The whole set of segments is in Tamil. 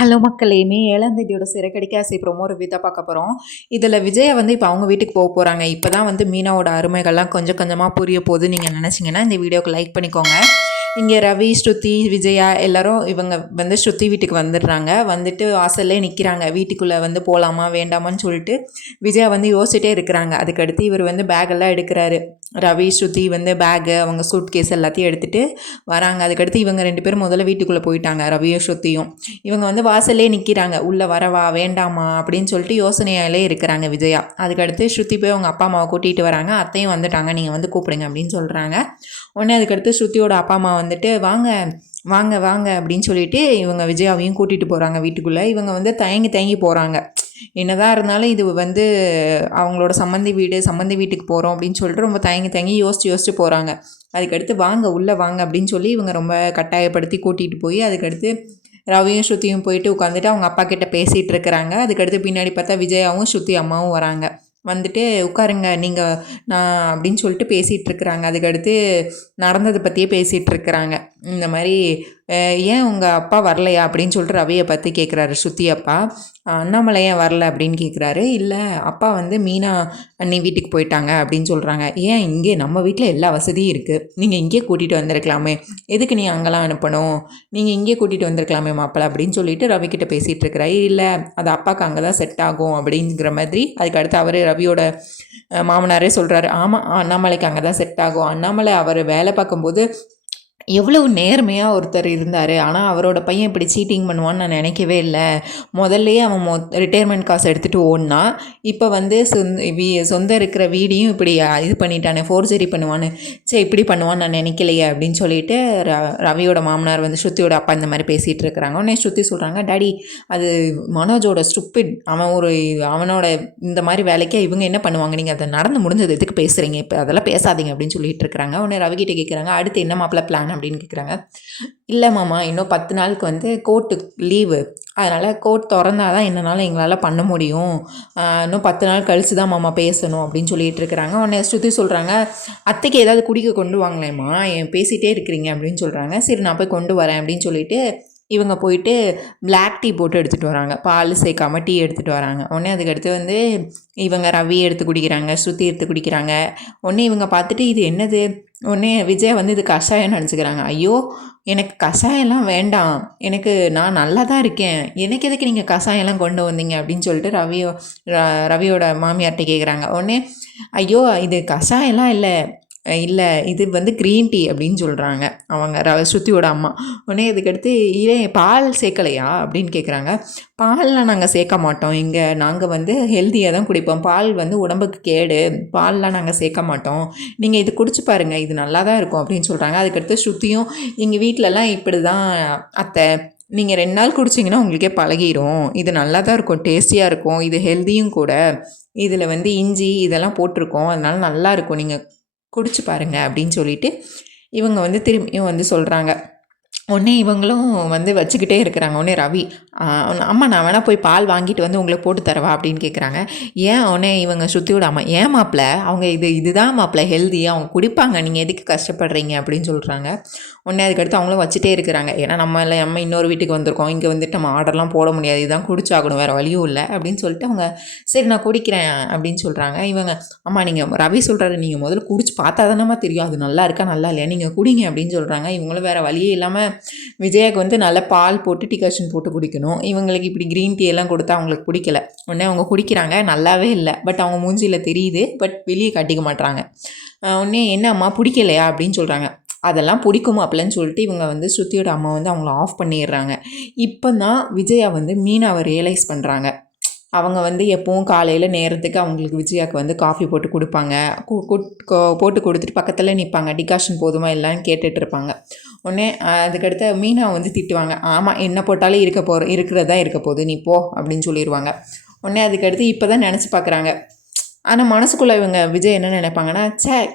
ஹலோ மக்களே, மே 7ஆம் தேதியோட சிறைக்கடிக்க ஆசை ப்ரோமோ ரிவ்யூ தான் பார்க்க போகிறோம். இதில் விஜயா வந்து இப்போ அவங்க வீட்டுக்கு போகிறாங்க. இப்போ தான் வந்து மீனாவோட அருமைகள்லாம் கொஞ்சம் கொஞ்சமாக புரிய போகுது. நீங்கள் நினச்சிங்கன்னா இந்த வீடியோக்கு லைக் பண்ணிக்கோங்க. இங்கே ரவி, ஸ்ருதி, விஜயா எல்லாரும் இவங்க வந்து ஸ்ருதி வீட்டுக்கு வந்துடுறாங்க. வந்துட்டு வாசல்லே நிற்கிறாங்க. வீட்டுக்குள்ளே வந்து போகலாமா வேண்டாமான்னு சொல்லிட்டு விஜயா வந்து யோசிச்சுட்டே இருக்கிறாங்க. அதுக்கடுத்து இவர் வந்து பேக்கெல்லாம் எடுக்கிறாரு. ரவி, ஸ்ருதி வந்து பேகு, அவங்க சூட் கேஸ் எல்லாத்தையும் எடுத்துகிட்டு வராங்க. அதுக்கடுத்து இவங்க 2 பேரும் முதல்ல வீட்டுக்குள்ளே போயிட்டாங்க. ரவியும் ஸ்ருதியும் இவங்க வந்து வாசல்லே நிற்கிறாங்க. உள்ளே வரவா வேண்டாமா அப்படின்னு சொல்லிட்டு யோசனையாலே இருக்கிறாங்க விஜயா. அதுக்கடுத்து ஸ்ருதி போய் அவங்க அப்பா அம்மாவை கூட்டிகிட்டு வராங்க. அத்தையும் வந்துட்டாங்க, நீங்கள் வந்து கூப்பிடுங்க அப்படின்னு சொல்கிறாங்க. உடனே அதுக்கடுத்து ஸ்ருதியோட அப்பா அம்மா வந்துட்டு வாங்க வாங்க வாங்க அப்படின்னு சொல்லிட்டு இவங்க விஜயாவையும் கூட்டிகிட்டு போகிறாங்க வீட்டுக்குள்ளே. இவங்க வந்து தயங்கி தயங்கி போகிறாங்க. என்னதான் இருந்தாலும் இது வந்து அவங்களோட சம்மந்தி வீட்டுக்கு போகிறோம் அப்படின்னு சொல்லிட்டு ரொம்ப தயங்கி தயங்கி யோசிச்சு போகிறாங்க. அதுக்கடுத்து வாங்க உள்ளே வாங்க அப்படின்னு சொல்லி இவங்க ரொம்ப கட்டாயப்படுத்தி கூட்டிகிட்டு போய் அதுக்கடுத்து ரவியும் ஸ்ருதியும் போயிட்டு உட்காந்துட்டு அவங்க அப்பா கிட்ட பேசிகிட்டு இருக்கிறாங்க. அதுக்கடுத்து பின்னாடி பார்த்தா விஜயாவும் ஸ்ருதி அம்மாவும் வராங்க. வந்துட்டு உட்காருங்க நீங்கள் நான் அப்படின்னு சொல்லிட்டு பேசிகிட்டு இருக்கிறாங்க. அதுக்கடுத்து நடந்ததை பற்றியே பேசிகிட்டு இருக்கிறாங்க. இந்த மாதிரி ஏன் உங்கள் அப்பா வரலையா அப்படின்னு சொல்லிட்டு ரவியை பற்றி கேட்குறாரு ஸ்ருதி அப்பா. அண்ணாமலை ஏன் வரல அப்படின்னு கேட்குறாரு. இல்லை அப்பா வந்து மீனா அண்ணி வீட்டுக்கு போயிட்டாங்க அப்படின்னு சொல்கிறாங்க. ஏன் இங்கே நம்ம வீட்டில் எல்லா வசதியும் இருக்குது, நீங்கள் இங்கே கூட்டிகிட்டு வந்திருக்கலாமே, எதுக்கு நீ அங்கெல்லாம் அனுப்பணும், நீங்கள் இங்கே கூட்டிகிட்டு வந்திருக்கலாமே மாப்பிள்ளை அப்படின்னு சொல்லிட்டு ரவிக்கிட்ட பேசிகிட்டு இருக்கிறாரு. இல்லை அது அப்பாவுக்கு அங்கே தான் செட் ஆகும் அப்படிங்கிற மாதிரி. அதுக்கு அடுத்து அவர் ரவியோட மாமனாரே சொல்கிறாரு. ஆமாம் அண்ணாமலைக்கு அங்கே தான் செட் ஆகும். அண்ணாமலை அவர் வேலை பார்க்கும்போது எவ்வளோ நேர்மையாக ஒருத்தர் இருந்தார். ஆனால் அவரோட பையன் இப்படி சீட்டிங் பண்ணுவான்னு நான் நினைக்கவே இல்லை. முதல்லையே அவன் ரிட்டையர்மெண்ட் காசு எடுத்துகிட்டு ஓடினா, இப்போ வந்து சொந்தம் இருக்கிற வீடையும் இப்படி இது பண்ணிட்டானே, ஃபோர்ஜரி பண்ணுவான்னு, சரி இப்படி பண்ணுவான்னு நான் நினைக்கலையே அப்படின்னு சொல்லிட்டு ரவியோட மாமனார் வந்து ஸ்ருதியோட அப்பா இந்த மாதிரி பேசிகிட்டு இருக்கிறாங்க. உடனே ஸ்ருதி சொல்கிறாங்க, டாடி அது மனோஜோட ஸ்டூப்பிட், அவனோட இந்த மாதிரி வேலைக்கு இவங்க என்ன பண்ணுவாங்க, நீங்கள் அதை நடந்து முடிஞ்சது எதுக்கு பேசுகிறீங்க, இப்போ அதெல்லாம் பேசாதீங்க அப்படின்னு சொல்லிட்டு இருக்கிறாங்க. உடனே ரவிகிட்ட கேட்குறாங்க, அடுத்து என்ன மாப்பிள்ள பிளான் அப்படின்னு கேட்குறாங்க. இல்லை மாமா, இன்னும் 10 நாளுக்கு வந்து கோர்ட்டு லீவு, அதனால் கோர்ட் திறந்தால் தான் என்னனாலும் எங்களால் பண்ண முடியும், இன்னும் 10 நாள் கழித்து தான் மாமா பேசணும் அப்படின்னு சொல்லிட்டு இருக்கிறாங்க. உடனே ஸ்ருதி சொல்கிறாங்க, அத்தைக்கு ஏதாவது குடிக்க கொண்டு வாங்களேம்மா, பேசிகிட்டே இருக்கிறீங்க அப்படின்னு சொல்கிறாங்க. சரி நான் போய் கொண்டு வரேன் அப்படின்னு சொல்லிட்டு இவங்க போயிட்டு பிளாக் டீ போட்டு எடுத்துகிட்டு வராங்க. பால் சேர்க்காம டீ எடுத்துகிட்டு வராங்க. உடனே அதுக்கடுத்து வந்து இவங்க ரவி எடுத்து குடிக்கிறாங்க, ஸ்ருதி எடுத்து குடிக்கிறாங்க. உடனே இவங்க பார்த்துட்டு இது என்னது, உடனே விஜய் வந்து இது கஷாயம் நினச்சிக்கிறாங்க. ஐயோ எனக்கு கஷாயம்லாம் வேண்டாம், நான் நல்லா தான் இருக்கேன், எனக்கு எதுக்கு நீங்கள் கஷாயம்லாம் கொண்டு வந்தீங்க அப்படின்னு சொல்லிட்டு ரவியோட மாமியார்கிட்ட கேட்குறாங்க. உடனே ஐயோ இது கஷாயம்லாம் இல்லை இது வந்து க்ரீன் டீ அப்படின்னு சொல்கிறாங்க அவங்க ஸ்ருதியோட அம்மா. உடனே இதுக்கடுத்து ஏன் பால் சேர்க்கலையா அப்படின்னு கேட்குறாங்க. பால்லாம் நாங்கள் சேர்க்க மாட்டோம், நாங்கள் வந்து ஹெல்த்தியாக தான் குடிப்போம், பால் வந்து உடம்புக்கு கேடு, பால்லாம் நாங்கள் சேர்க்க மாட்டோம், நீங்கள் இது குடிச்சு பாருங்கள், இது நல்லா தான் இருக்கும் அப்படின்னு சொல்கிறாங்க. அதுக்கடுத்து ஸ்ருதியும் எங்கள் வீட்டிலலாம் இப்படி தான் அத்தை, நீங்கள் 2 நாள் குடிச்சிங்கன்னா உங்களுக்கே பழகிடும், இது நல்லா தான் இருக்கும், டேஸ்டியாக இருக்கும், இது ஹெல்த்தியும் கூட, இதில் வந்து இஞ்சி இதெல்லாம் போட்டிருக்கோம், அதனால நல்லாயிருக்கும், நீங்கள் குடிச்சு பாருங்க அப்படின்னு சொல்லிட்டு இவங்க வந்து திரும்பியும் வந்து சொல்கிறாங்க. உடனே இவங்களும் வந்து வச்சுக்கிட்டே இருக்கிறாங்க. உடனே ரவி, அம்மா நான் வேணால் போய் பால் வாங்கிட்டு வந்து உங்களுக்கு போட்டு தரவா அப்படின்னு கேட்குறாங்க. ஏன் உடனே இவங்க ஸ்ருதியோட அம்மா, ஏன் மாப்பிள்ள அவங்க இதுதான் மாப்பிள்ள ஹெல்தி, அவங்க குடிப்பாங்க, நீங்கள் எதுக்கு கஷ்டப்படுறீங்க அப்படின்னு சொல்கிறாங்க. உடனே அதுக்கடுத்து அவங்களும் வச்சுட்டே இருக்கிறாங்க. ஏன்னா நம்ம இன்னொரு வீட்டுக்கு வந்திருக்கோம், இங்கே வந்துட்டு நம்ம ஆர்டர்லாம் போட முடியாது, இதுதான் குடிச்சாகணும், வேறு வழியும் இல்லை அப்படின்னு சொல்லிட்டு அவங்க சரி நான் குடிக்கிறேன் அப்படின்னு சொல்கிறாங்க. இவங்க அம்மா நீங்கள் ரவி சொல்கிறாரு, நீங்கள் முதல்ல குடிச்சு பார்த்தா தானம்மா தெரியும் அது நல்லா இருக்கா நல்லா இல்லையா, நீங்கள் குடிங்க அப்படின்னு சொல்கிறாங்க. இவங்களும் வேறு வழியே இல்லாமல் விஜயாவுக்கு வந்து நல்லா பால் போட்டு டிகாஷன் போட்டு குடிக்கணும். இவங்களுக்கு இப்படி க்ரீன் டீ எல்லாம் கொடுத்தா அவங்களுக்கு பிடிக்கல. உடனே அவங்க குடிக்கிறாங்க, நல்லாவே இல்லை, பட் அவங்க மூஞ்சியில் தெரியுது, பட் வெளியே காட்டிக்க மாட்டாங்க. உடனே என்ன அம்மா பிடிக்கலையா அப்படின்னு சொல்கிறாங்க. அதெல்லாம் பிடிக்குமா அப்படின்னு சொல்லிட்டு இவங்க வந்து ஸ்ருதியோட அம்மா வந்து அவங்கள ஆஃப் பண்ணிடுறாங்க. இப்போ தான் விஜயா வந்து மீனாவை ரியலைஸ் பண்ணுறாங்க. அவங்க வந்து எப்போவும் காலையில் நேரத்துக்கு அவங்களுக்கு விஜயாவுக்கு வந்து காஃபி போட்டு கொடுப்பாங்க, போட்டு கொடுத்துட்டு பக்கத்தில் நிற்பாங்க, டிகாஷன் போதுமா இல்லைன்னு கேட்டுட்ருப்பாங்க. உடனே அதுக்கடுத்து மீனா வந்து திட்டுவாங்க, ஆமாம் என்ன போட்டாலும் இருக்கிறதா இருக்க போகுது, நீ போ அப்படின்னு சொல்லிடுவாங்க. உடனே அதுக்கடுத்து இப்போ தான் நினச்சி பார்க்குறாங்க. ஆனால் மனசுக்குள்ளே இவங்க விஜய் என்ன நினைப்பாங்கன்னா,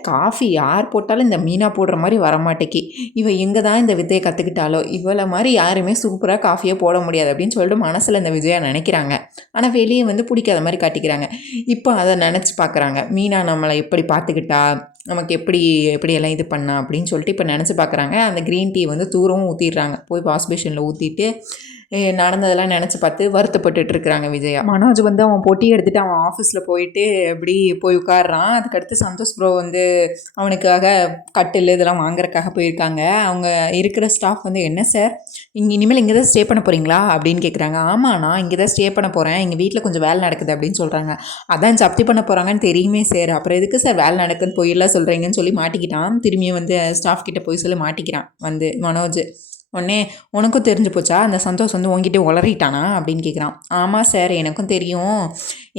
காஃபி யார் போட்டாலும் இந்த மீனா போடுற மாதிரி வரமாட்டேக்கி, இவள் எங்கே தான் இந்த வித்தையை கற்றுக்கிட்டாலோ, இவளை மாதிரி யாருமே சூப்பராக காஃபியை போட முடியாது அப்படின்னு சொல்லிட்டு மனசில் இந்த விஜயா நினைக்கிறாங்க. ஆனால் வெளியே வந்து பிடிக்காத மாதிரி காட்டிக்கிறாங்க. இப்போ அதை நினச்சி பார்க்குறாங்க, மீனா நம்மளை எப்படி பார்த்துக்கிட்டா, நமக்கு எப்படியெல்லாம் இது பண்ணா அப்படின்னு சொல்லிட்டு இப்போ நினச்சி பார்க்குறாங்க. அந்த க்ரீன் டீ வந்து தூரமும் ஊற்றிடுறாங்க. போய் வாஷ் பேஷனில் ஊற்றிட்டு நடந்ததெல்லாம் நினச்சி பார்த்து வருத்தப்பட்டுட்டு இருக்கிறாங்க விஜயா. மனோஜ் வந்து அவன் பொட்டி எடுத்துகிட்டு அவன் ஆஃபீஸில் போயிட்டு அப்படி போய் உட்காடுறான். அதுக்கடுத்து சந்தோஷ் ப்ரோ வந்து அவனுக்காக கட்டில் இதெல்லாம் வாங்குறதுக்காக போயிருக்காங்க. அவங்க இருக்கிற ஸ்டாஃப் வந்து என்ன சார் இனிமேல் இங்கே தான் ஸ்டே பண்ண போகிறீங்களா அப்படின்னு கேட்குறாங்க. ஆமாம் நான் இங்கே தான் ஸ்டே பண்ண போகிறேன், எங்கள் வீட்டில் கொஞ்சம் வேலை நடக்குது அப்படின்னு சொல்கிறாங்க. அதான் ஜப்தி பண்ண போகிறாங்கன்னு தெரியுமே சார், அப்புறம் எதுக்கு சார் வேலை நடக்குதுன்னு பொய்யெல்லாம் சொல்கிறீங்கன்னு சொல்லி மாட்டிக்கிட்டான். திரும்பியும் வந்து ஸ்டாஃப் கிட்டே போய் சொல்லி மாட்டிக்கிறான் வந்து மனோஜ். உடனே உனக்கும் தெரிஞ்சு போச்சா அந்த சந்தோஷ் வந்து உங்ககிட்ட உளறிட்டானா அப்படின்னு கேட்குறான். ஆமாம் சார் எனக்கும் தெரியும்,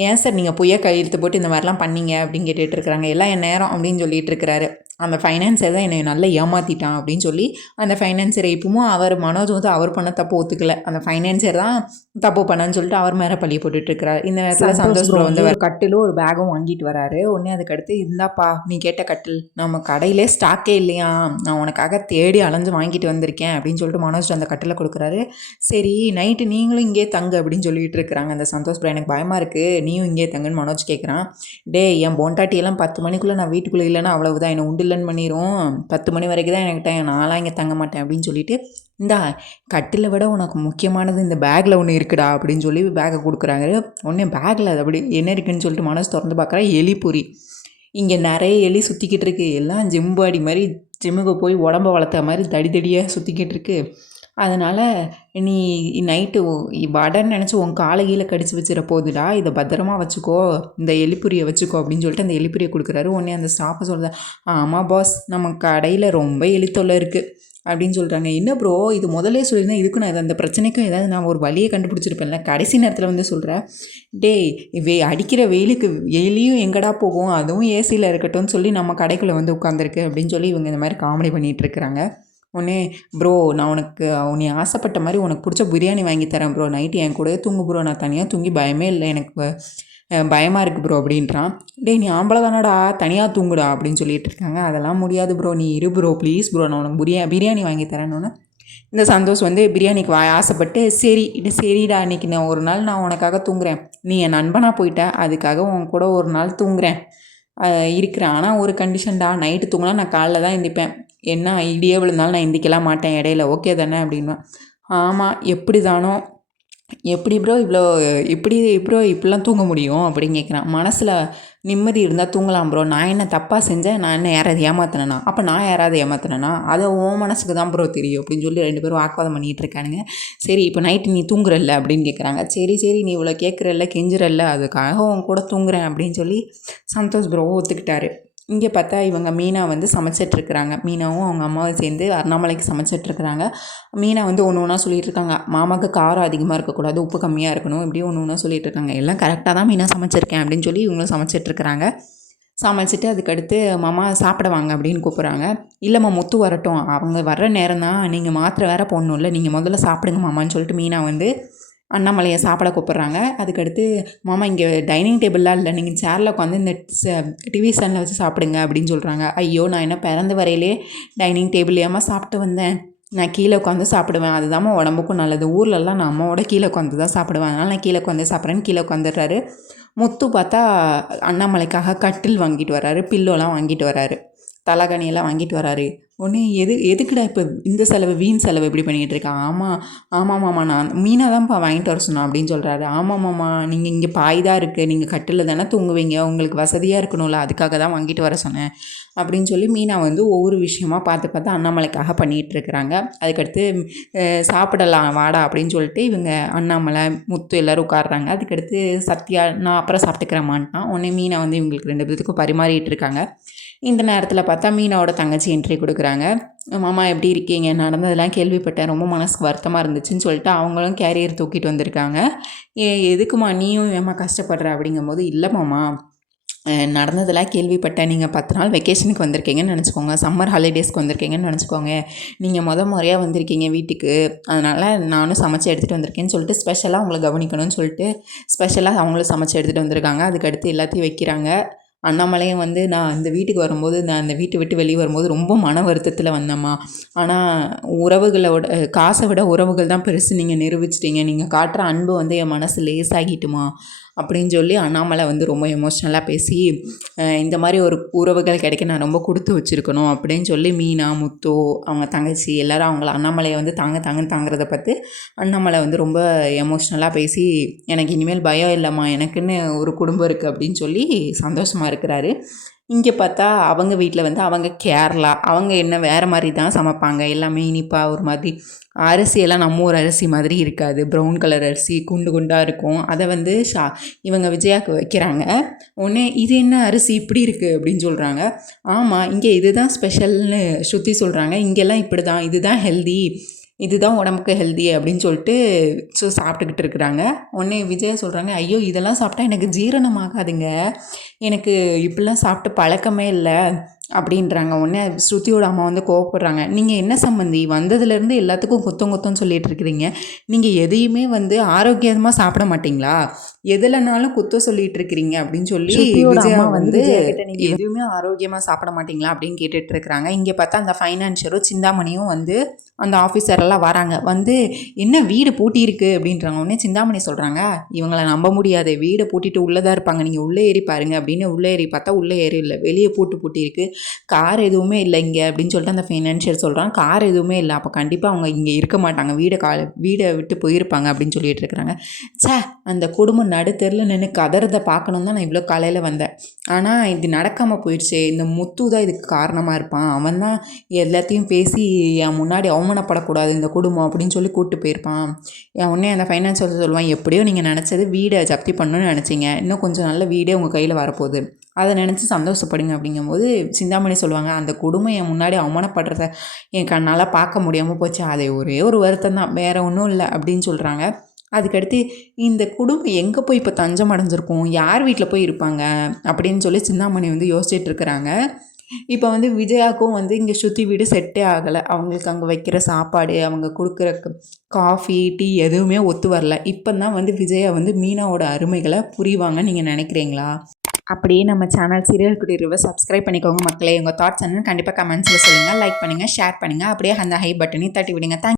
ஏன் சார் நீங்கள் பொய்யா கையெழுத்து போட்டு இந்த மாதிரிலாம் பண்ணீங்க அப்படின்னு கேட்டுட்டு இருக்கிறாங்க. எல்லாம் என் நேரம் அப்படின்னு சொல்லிட்டு இருக்கிறாரு. அந்த ஃபைனான்சர் தான் என்னை நல்லா ஏமாற்றிட்டான் அப்படின்னு சொல்லி அந்த ஃபைனான்சரை இப்பவும் அவர் மனோஜ் வந்து அவர் பண்ண தப்பு ஒத்துக்கல, அந்த ஃபைனான்சர் தான் தப்பு பண்ணான்னு சொல்லிட்டு அவர் மேலே பள்ளி போட்டுட்ருக்கிறார். இந்த நேரத்தில் சந்தோஷ் ப்ரோ வந்து ஒரு கட்டிலும் ஒரு பேகும் வாங்கிட்டு வராரு. உடனே அதுக்கடுத்து இருந்தாப்பா நீ கேட்ட கட்டில் நம்ம கடையிலே ஸ்டாக்கே இல்லையா, நான் உனக்காக தேடி அலைஞ்சு வாங்கிட்டு வந்திருக்கேன் அப்படின்னு சொல்லிட்டு மனோஜ் அந்த கட்டில் கொடுக்குறாரு. சரி நைட்டு நீங்களும் இங்கே தங்கு அப்படின்னு சொல்லிட்டு இருக்கிறாங்க அந்த சந்தோஷ் ப்ரோ. எனக்கு பயமாக இருக்குது நீயும் இங்கே தங்குன்னு மனோஜ் கேட்குறான். டே என் பொண்டாட்டியெல்லாம் 10 மணிக்குள்ளே நான் வீட்டுக்குள்ளே இல்லைன்னா அவ்வளவுதான் என்னை உண்டு இல்லைன்னு பண்ணிடும், 10 மணி வரைக்கும் தான் எனக்கு டைம், நான்லாம் இங்கே தங்க மாட்டேன் அப்படின்னு சொல்லிட்டு இந்தா கட்டிலை விட உனக்கு முக்கியமானது இந்த பேக்கில் ஒன்று இருக்குடா அப்படின்னு சொல்லி பேக்கை கொடுக்குறாங்க. ஒன்று பேக்கில் அது அப்படி என்ன இருக்குதுன்னு சொல்லிட்டு மனசு திறந்து பார்க்குறா. எலிப்பொறி. இங்கே நிறைய எலி சுற்றிக்கிட்டு இருக்கு, எல்லாம் ஜிம்பாடி மாதிரி ஜிம்முக்கு போய் உடம்ப வளர்த்த மாதிரி தடியாக சுற்றிக்கிட்டு இருக்கு. அதனால் நீ நைட்டு வடன்னு நினச்சி உன் காலை கீழே கடிச்சு வச்சிட போகுதுடா, இதை பத்திரமா வச்சுக்கோ, இந்த எலிப்புரியை வச்சுக்கோ அப்படின்னு சொல்லிட்டு அந்த எலிப்புரியை கொடுக்குறாரு. உடனே அந்த ஸ்டாஃபை சொல்லுது, ஆமாம் பாஸ் நம்ம கடையில் ரொம்ப எலித்தொல்லை இருக்குது அப்படின்னு சொல்கிறாங்க. என்ன ப்ரோ இது முதலே சொல்லியிருந்தேன், இதுக்கு நான் அந்த பிரச்சனைக்கும் ஏதாவது நான் ஒரு வழியை கண்டுபிடிச்சிருப்பேன்ல, கடைசி நேரத்தில் வந்து சொல்கிறேன். டேய் அடிக்கிற வெயிலுக்கு எலியும் எங்கடா போகும், அதுவும் ஏசியில் இருக்கட்டும்னு சொல்லி நம்ம கடைக்குள்ளே வந்து உட்காந்துருக்கு அப்படின்னு சொல்லி இவங்க இந்த மாதிரி காமெடி பண்ணிகிட்டு இருக்கிறாங்க. உடனே ப்ரோ நான் உனக்கு நீ ஆசைப்பட்ட மாதிரி உனக்கு பிடிச்ச பிரியாணி வாங்கி தரேன் ப்ரோ, நைட்டு என் கூடவே தூங்கு ப்ரோ, நான் தனியாக தூங்கி பயமே இல்லை, எனக்கு பயமாக இருக்குது ப்ரோ அப்படின்றான். டேய் நீ ஆம்பளை தானடா தனியாக தூங்குடா அப்படின்னு சொல்லிட்டு இருக்காங்க. அதெல்லாம் முடியாது ப்ரோ, நீ இரு ப்ரோ ப்ளீஸ் ப்ரோ, நான் உனக்கு பிரியாணி வாங்கி தரேன்னு. இந்த சந்தோஷ் வந்து பிரியாணிக்கு ஆசைப்பட்டு சரிடா இன்றைக்கி நான் ஒரு நாள் நான் உனக்காக தூங்குறேன், நீ என் நண்பனாக போயிட்ட அதுக்காக உன் கூட ஒரு நாள் தூங்குறேன் இருக்கிறேன், ஆனால் ஒரு கண்டிஷன்டா, நைட்டு தூங்கினா நான் காலைல தான் எந்திப்பேன், என்ன ஐடியா விழுந்தாலும் நான் எந்திக்கலாம் மாட்டேன் இடையில, ஓகே தானே அப்படின்வேன். ஆமாம் எப்படி தானோ, எப்படி ப்ரோ இப்படிலாம் தூங்க முடியும் அப்படின்னு கேட்குறான். மனசில் நிம்மதி இருந்தால் தூங்கலாம் ப்ரோ, நான் என்ன தப்பாக செஞ்சேன், நான் என்ன யாராவது ஏமாத்தினேனா, அப்போ நான் யாராவது ஏமாத்தினேனா, அதை உன் மனசுக்கு தான் ப்ரோ தெரியும் அப்படின்னு சொல்லி 2 பேரும் வாக்குவாதம் பண்ணிகிட்டு இருக்கானுங்க. சரி இப்போ நைட்டு நீ தூங்குறல்ல அப்படின்னு கேட்குறாங்க. சரி நீ இவ்வளோ கேட்குறல்ல கெஞ்சுறல்ல அதுக்காக உன் கூட தூங்குறேன் அப்படின்னு சொல்லி சந்தோஷ் ப்ரோ ஒத்துக்கிட்டாரு. இங்கே பார்த்தா இவங்க மீனா வந்து சமைச்சிட்ருக்குறாங்க. மீனாவும் அவங்க அம்மாவும் சேர்ந்து அண்ணாமலைக்கு சமைச்சிட்ருக்குறாங்க. மீனா வந்து ஒன்று ஒன்றா சொல்லிகிட்ருக்காங்க, மாமாவுக்கு காரம் அதிகமாக இருக்கக்கூடாது, உப்பு கம்மியாக இருக்கணும், இப்படி ஒன்று ஒன்றா சொல்லிகிட்ருக்காங்க. எல்லாம் கரெக்டாக தான் மீனா சமைச்சிருக்கேன் அப்படின்னு சொல்லி இவங்களும் சமைச்சிட்ருக்குறாங்க. சமைச்சிட்டு அதுக்கடுத்து மாமா சாப்பிட வாங்க அப்படின்னு கூப்பிட்றாங்க. இல்லைம்மா முத்து வரட்டும், அவங்க வர்ற நேரம் தான், நீங்கள் மாத்திரை வேறு போடணும் இல்லை, நீங்கள் முதல்ல சாப்பிடுங்க மாமான்னு சொல்லிட்டு மீனா வந்து அண்ணாமலையை சாப்பிட கூப்பிட்றாங்க. அதுக்கடுத்து மாமா இங்கே டைனிங் டேபிள்லாம் இல்லை, நீங்கள் சேரில் உட்காந்து இந்த டிவி சேனலில் வச்சு சாப்பிடுங்க அப்படின்னு சொல்கிறாங்க. ஐயோ நான் என்ன பிறந்த வரையிலே டைனிங் டேபிள்லையாம்மா சாப்பிட்டு வந்தேன், நான் கீழே உட்காந்து சாப்பிடுவேன், அதுதாம்மா உடம்புக்கும் நல்லது, ஊர்லலாம் நான் அம்மாவோட கீழே உட்காந்து தான் சாப்பிடுவேன், அதனால் நான் கீழே உட்காந்து சாப்பிட்றேன்னு கீழே உட்காந்துடுறாரு. முத்து பார்த்தா அண்ணாமலைக்காக கட்டில் வாங்கிட்டு வர்றாரு, பில்லோலாம் வாங்கிட்டு வர்றாரு, தலகாணியெல்லாம் வாங்கிட்டு வராரு. உடனே எதுக்குடா இப்போ இந்த செலவு வீண் செலவு இப்படி பண்ணிக்கிட்டு இருக்கா. ஆமாம் மாமா நான் மீனா தான்ப்பா வாங்கிட்டு வர சொன்னேன் அப்படின்னு சொல்கிறாரு. ஆமாம் மாமா நீங்கள் இங்கே பாய் தான் இருக்குது, நீங்கள் கட்டில் தானே தூங்குவீங்க, உங்களுக்கு வசதியாக இருக்கணும்ல, அதுக்காக தான் வாங்கிட்டு வர சொன்னேன் அப்படின்னு சொல்லி மீனா வந்து ஒவ்வொரு விஷயமா பார்த்து அண்ணாமலைக்காக பண்ணிகிட்டு இருக்கிறாங்க. அதுக்கடுத்து சாப்பிடலாம் வாடா அப்படின்னு சொல்லிட்டு இவங்க அண்ணாமலை முத்து எல்லோரும் உட்காடுறாங்க. அதுக்கடுத்து சத்யா நான் அப்புறம் சாப்பிட்டுக்கிறேம்மான்ட்டான். உடனே மீனா வந்து இவங்களுக்கு 2 பேத்துக்கும் பரிமாறிட்டு இருக்காங்க. இந்த நேரத்தில் பார்த்தா மீனாவோட தங்கச்சி என்ட்ரி கொடுக்குறாங்க. மாமா எப்படி இருக்கீங்க, நடந்ததெல்லாம் கேள்விப்பட்டேன், ரொம்ப மனசுக்கு வருத்தமாக இருந்துச்சுன்னு சொல்லிட்டு அவங்களும் கேரியர் தூக்கிட்டு வந்திருக்காங்க. எதுக்குமா நீயும் ஏமா கஷ்டப்படுற அப்படிங்கும்போது, இல்லை மாமா நடந்ததெல்லாம் கேள்விப்பட்டேன், நீங்கள் 10 நாள் வெக்கேஷனுக்கு வந்திருக்கீங்கன்னு நினச்சிக்கோங்க, சம்மர் ஹாலிடேஸ்க்கு வந்திருக்கீங்கன்னு நினச்சிக்கோங்க, நீங்கள் முறையாக வந்திருக்கீங்க வீட்டுக்கு, அதனால் நானும் சமைச்சு எடுத்துகிட்டு வந்திருக்கேன்னு சொல்லிட்டு ஸ்பெஷலாக அவங்கள கவனிக்கணும்னு சொல்லிட்டு ஸ்பெஷலாக அவங்களும் சமைச்சு எடுத்துகிட்டு வந்திருக்காங்க. அதுக்கடுத்து எல்லாத்தையும் வைக்கிறாங்க. அண்ணாமலையும் வந்து நான் அந்த வீட்டுக்கு வரும்போது நான் அந்த வீட்டை விட்டு வெளியே வரும்போது ரொம்ப மன வருத்தத்தில் வந்தேம்மா. ஆனால் உறவுகளோட காசை விட உறவுகள் தான் பெருசு நீங்கள் நிரூபிச்சிட்டீங்க. நீங்கள் காட்டுற அன்பு வந்து என் மனசு லேசாகிட்டுமா அப்படின்னு சொல்லி அண்ணாமலை வந்து ரொம்ப எமோஷ்னலாக பேசி இந்த மாதிரி ஒரு உறவுகள் கிடைக்க நான் ரொம்ப கொடுத்து வச்சுருக்கணும் அப்படின்னு சொல்லி மீனா, முத்து, அவங்க தங்கச்சி எல்லோரும் அவங்கள அண்ணாமலையை வந்து தாங்கிறத பார்த்து அண்ணாமலை வந்து ரொம்ப எமோஷ்னலாக பேசி எனக்கு இனிமேல் பயம் இல்லைம்மா, எனக்குன்னு ஒரு குடும்பம் இருக்குது அப்படின்னு சொல்லி சந்தோஷமாக இருக்கிறாரு. இங்கே பார்த்தா அவங்க வீட்டில் வந்து அவங்க கேரளா, அவங்க என்ன வேறு மாதிரி தான் சமைப்பாங்க. எல்லாமே இனிப்பாக ஒரு மாதிரி அரிசியெல்லாம் நம்ம ஊர் அரிசி மாதிரி இருக்காது. ப்ரௌன் கலர் அரிசி குண்டு குண்டாக இருக்கும். அதை வந்து இவங்க விஜயாவுக்கு வைக்கிறாங்க. உடனே இது என்ன அரிசி இப்படி இருக்குது அப்படின்னு சொல்கிறாங்க. ஆமாம், இங்கே இதுதான் ஸ்பெஷல்னு ஸ்ருதி சொல்கிறாங்க. இங்கெல்லாம் இப்படி தான், இதுதான் ஹெல்தி, இதுதான் உடம்புக்கு ஹெல்தி அப்படின்னு சொல்லிட்டு சாப்பிட்டுக்கிட்டு இருக்கிறாங்க. உடனே விஜயா சொல்கிறாங்க, ஐயோ இதெல்லாம் சாப்பிட்டா எனக்கு ஜீரணமாகாதுங்க, எனக்கு இப்படிலாம் சாப்பிட்டு பழக்கமே இல்லை அப்படின்றாங்க. உடனே ஸ்ருதியோட அம்மா வந்து கோவப்படுறாங்க. நீங்கள் என்ன சம்மந்தி, வந்ததுலேருந்து எல்லாத்துக்கும் குத்தம் சொல்லிட்டு இருக்கிறீங்க, நீங்கள் எதையுமே வந்து ஆரோக்கியமாக சாப்பிட மாட்டிங்களா, எதுலனாலும் குத்தம் சொல்லிட்டு இருக்கிறீங்க அப்படின்னு சொல்லி விஜயா வந்து நீங்கள் எதுவுமே ஆரோக்கியமாக சாப்பிட மாட்டிங்களா அப்படின்னு கேட்டுட்டு இருக்கிறாங்க. இங்கே பார்த்தா அந்த ஃபைனான்ஷியரும் சிந்தாமணியும் வந்து அந்த ஆஃபீஸரெல்லாம் வராங்க. வந்து என்ன வீடு பூட்டியிருக்கு அப்படின்றாங்க. உடனே சிந்தாமணி சொல்கிறாங்க, இவங்களை நம்ப முடியாது, வீடை பூட்டிட்டு உள்ளே தான் இருப்பாங்க, நீங்கள் உள்ளே ஏறி பாருங்கள் அப்படின்னு. உள்ளே ஏறி பார்த்தா உள்ளே ஏறி இல்லை, வெளியே பூட்டியிருக்கு, கார் எதுவுமே இல்லை இங்கே அப்படின்னு சொல்லிட்டு அந்த ஃபைனான்ஷியர் சொல்கிறாங்க. கார் எதுவுமே இல்லை, அப்போ கண்டிப்பாக அவங்க இங்கே இருக்க மாட்டாங்க, வீடை விட்டு போயிருப்பாங்க அப்படின்னு சொல்லிட்டு இருக்கிறாங்க. அந்த குடும்பம் நடுத்தெருவில் நின்று கதறதை பார்க்கணும் தான் நான் இவ்வளோ காலையில் வந்தேன். ஆனால் இது நடக்காமல் போயிடுச்சு. இந்த முத்து தான் இதுக்கு காரணமாக இருப்பான், அவன் தான் எல்லாத்தையும் பேசி என் முன்னாடி அவமானப்படக்கூடாது இந்த குடும்பம் அப்படின்னு சொல்லி கூப்பிட்டு போயிருப்பான். உடனே அந்த ஃபைனான்ஷியல் சொல்லுவான், எப்படியோ நீங்கள் நினச்சது வீடை ஜப்தி பண்ணணும்னு நினச்சிங்க, இன்னும் கொஞ்சம் நல்ல வீடே உங்கள் கையில் வரப்போகுது, அதை நினச்சி சந்தோஷப்படுங்க அப்படிங்கும்போது சிந்தாமணி சொல்லுவாங்க, அந்த குடும்பம் என் முன்னாடி அவமானப்படுறத என் கண்ணால் பார்க்க முடியாமல் போச்சு, அதே ஒரே ஒரு வருத்தம் தான், வேறு ஒன்றும் இல்லை அப்படின்னு சொல்கிறாங்க. அதுக்கடுத்து இந்த குடும்பம் எங்கே போய் இப்போ தஞ்சம் அடைஞ்சிருக்கும், யார் வீட்டில் போய் இருப்பாங்க அப்படின்னு சொல்லி சிந்தாமணி வந்து யோசிச்சுட்டு இருக்கிறாங்க. இப்போ வந்து விஜயாவுக்கும் வந்து இங்கே சுற்றி வீடு செட்டே ஆகலை. அவங்களுக்கு அங்கே வைக்கிற சாப்பாடு, அவங்க கொடுக்குற காஃபி, டீ எதுவுமே ஒத்து வரல. இப்போ தான் வந்து விஜயா வந்து மீனாவோட அருமைகளை புரிவாங்க நீங்கள் நினைக்கிறீங்களா? அப்படியே நம்ம சேனல் சீரியல் குட்டி ரிவ்யூ சப்ஸ்கிரைப் பண்ணிக்கோங்க மக்களே. உங்கள் தாட்ஸ் கண்டிப்பாக கமெண்ட்ஸில் சொல்லுங்கள், லைக் பண்ணுங்கள், ஷேர் பண்ணுங்கள், அப்படியே அந்த ஹை பட்டனையும் தட்டி விடுங்க. தேங்க்ஸ்.